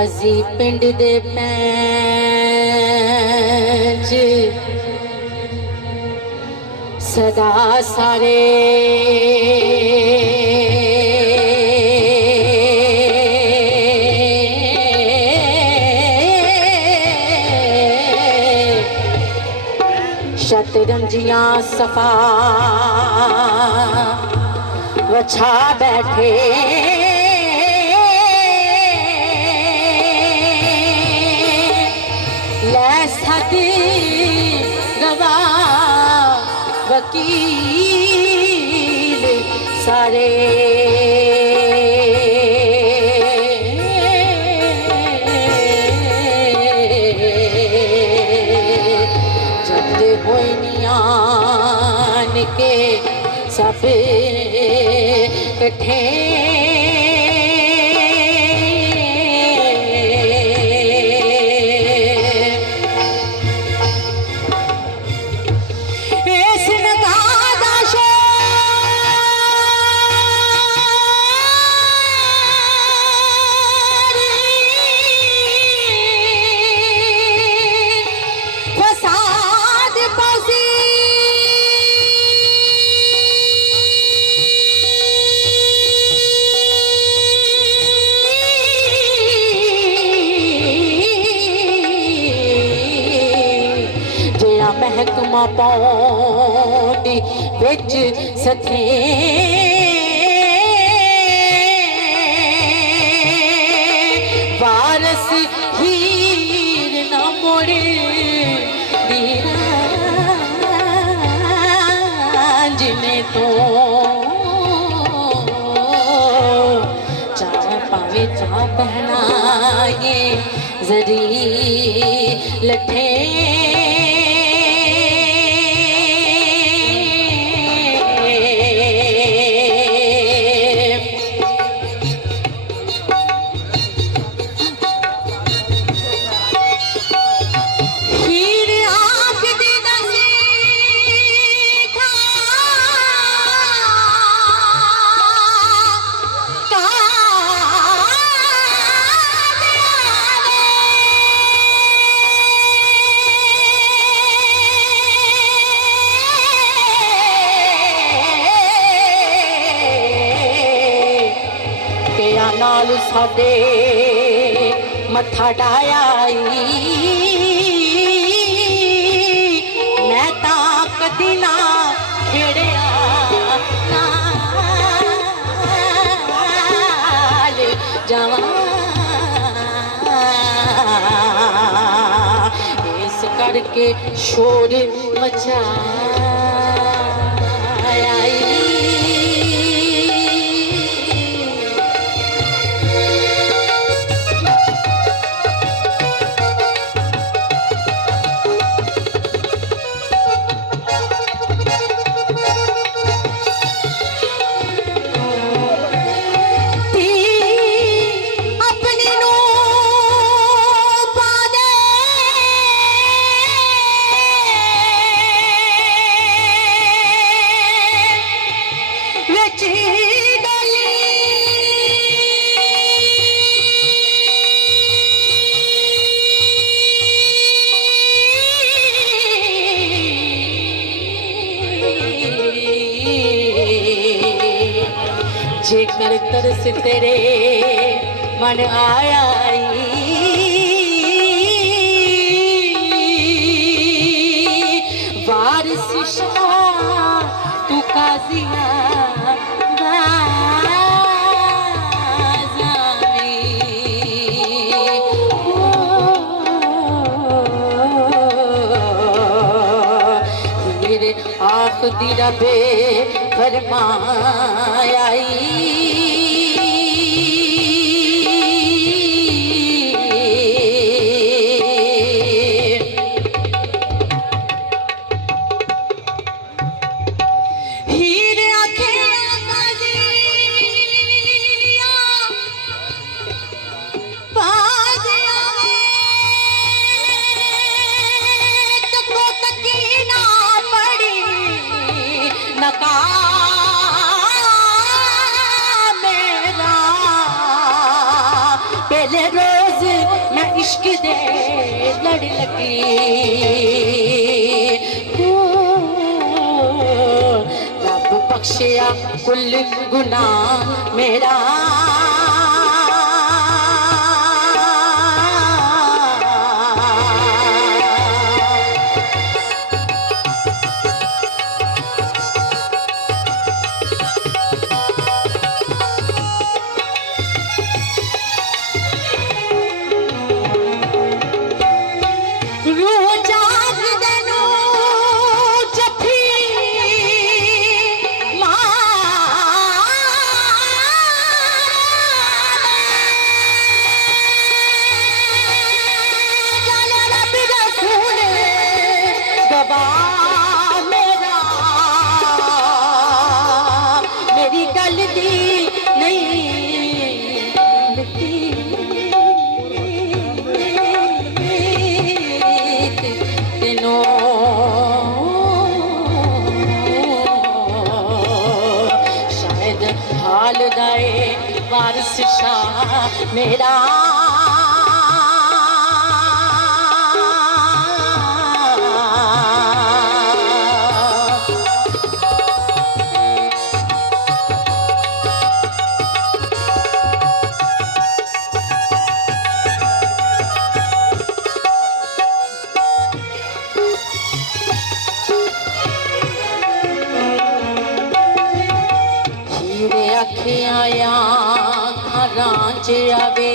काजी पिंड दे पैंच सदा सारे शतरंजियां सफा वछा बैठे ले सदी गवाह वकील सारे जब होए नियान के सफे कठे महकमा पौंदी बिच सथे वारस हीर न मोड़े जिन्हें तो चाह पावे चाह पहना ये जरी लठे नाल साडे मत्था डाया मैं तां कदी ना खेड़िया नाल जावां इस करके शोर मचाया जेकर तरस तेरे मन आया वारिस शाह तू काजिया आखदी रबे फरमाई मेरा पहले रोज मुश्क दे लड़ लगी रब बख्शिया कुल गुनाह मेरा वारिस शाह मेरा अखियां रांच आवे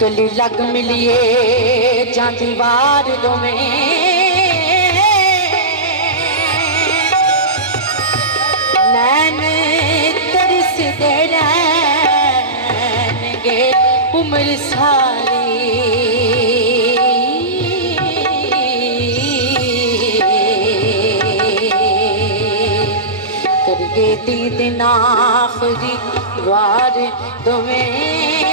गली लग मिलिए जाती बार में नैन तरस दे रहेंगे उम्र सारी दीद नाफरी वार तुम्हें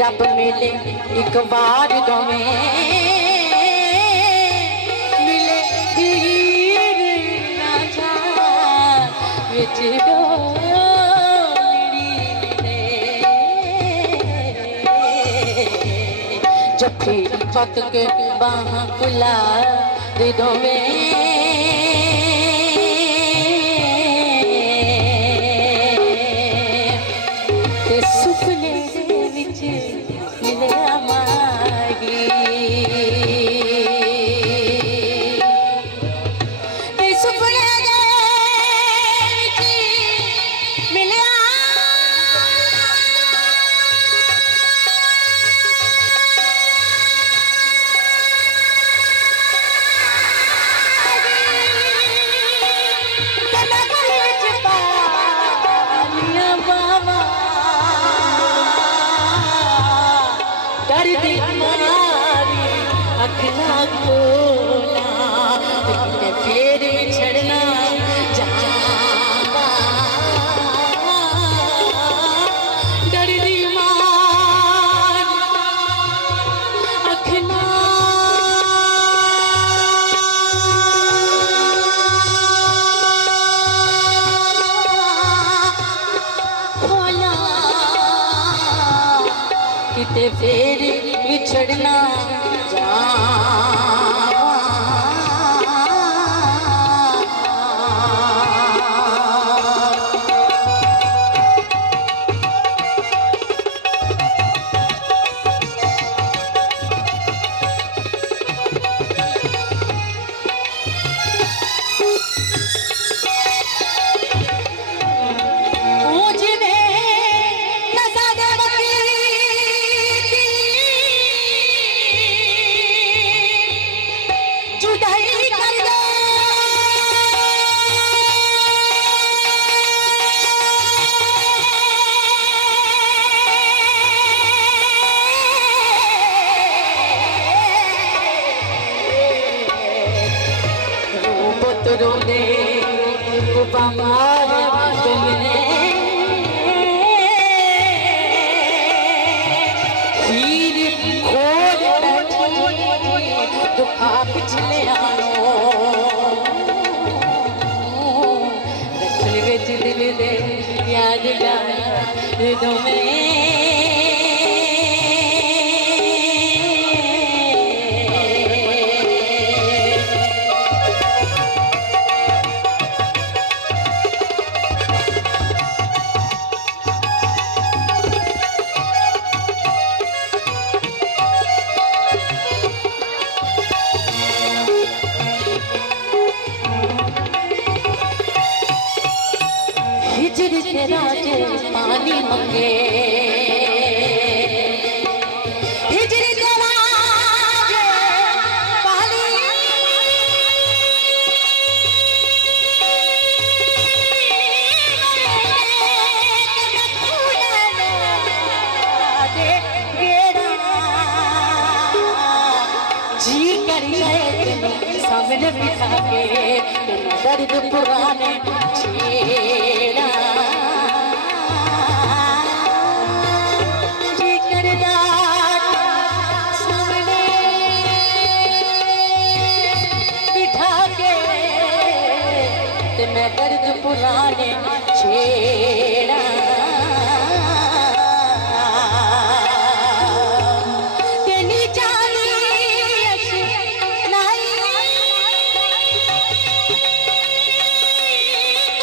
रब मिले एक बार दोवें मिले धीर ना जा विच डोलड़ी दे जफ्फी पक के बाह बुला दे दोवें सुपने अखना खोला फिर छड़ना डरदी मान अखना खोला किते फिर बिछड़ना दर्द डाला दिलों में। हिजर के राजे पानी मंगे, हिजर के राजे पानी जी करिए सामने बिठा के दर्द पुराने छेड़ा। जी करदा सामने बिठा के ते मैं दर्द पुराने छेड़ा।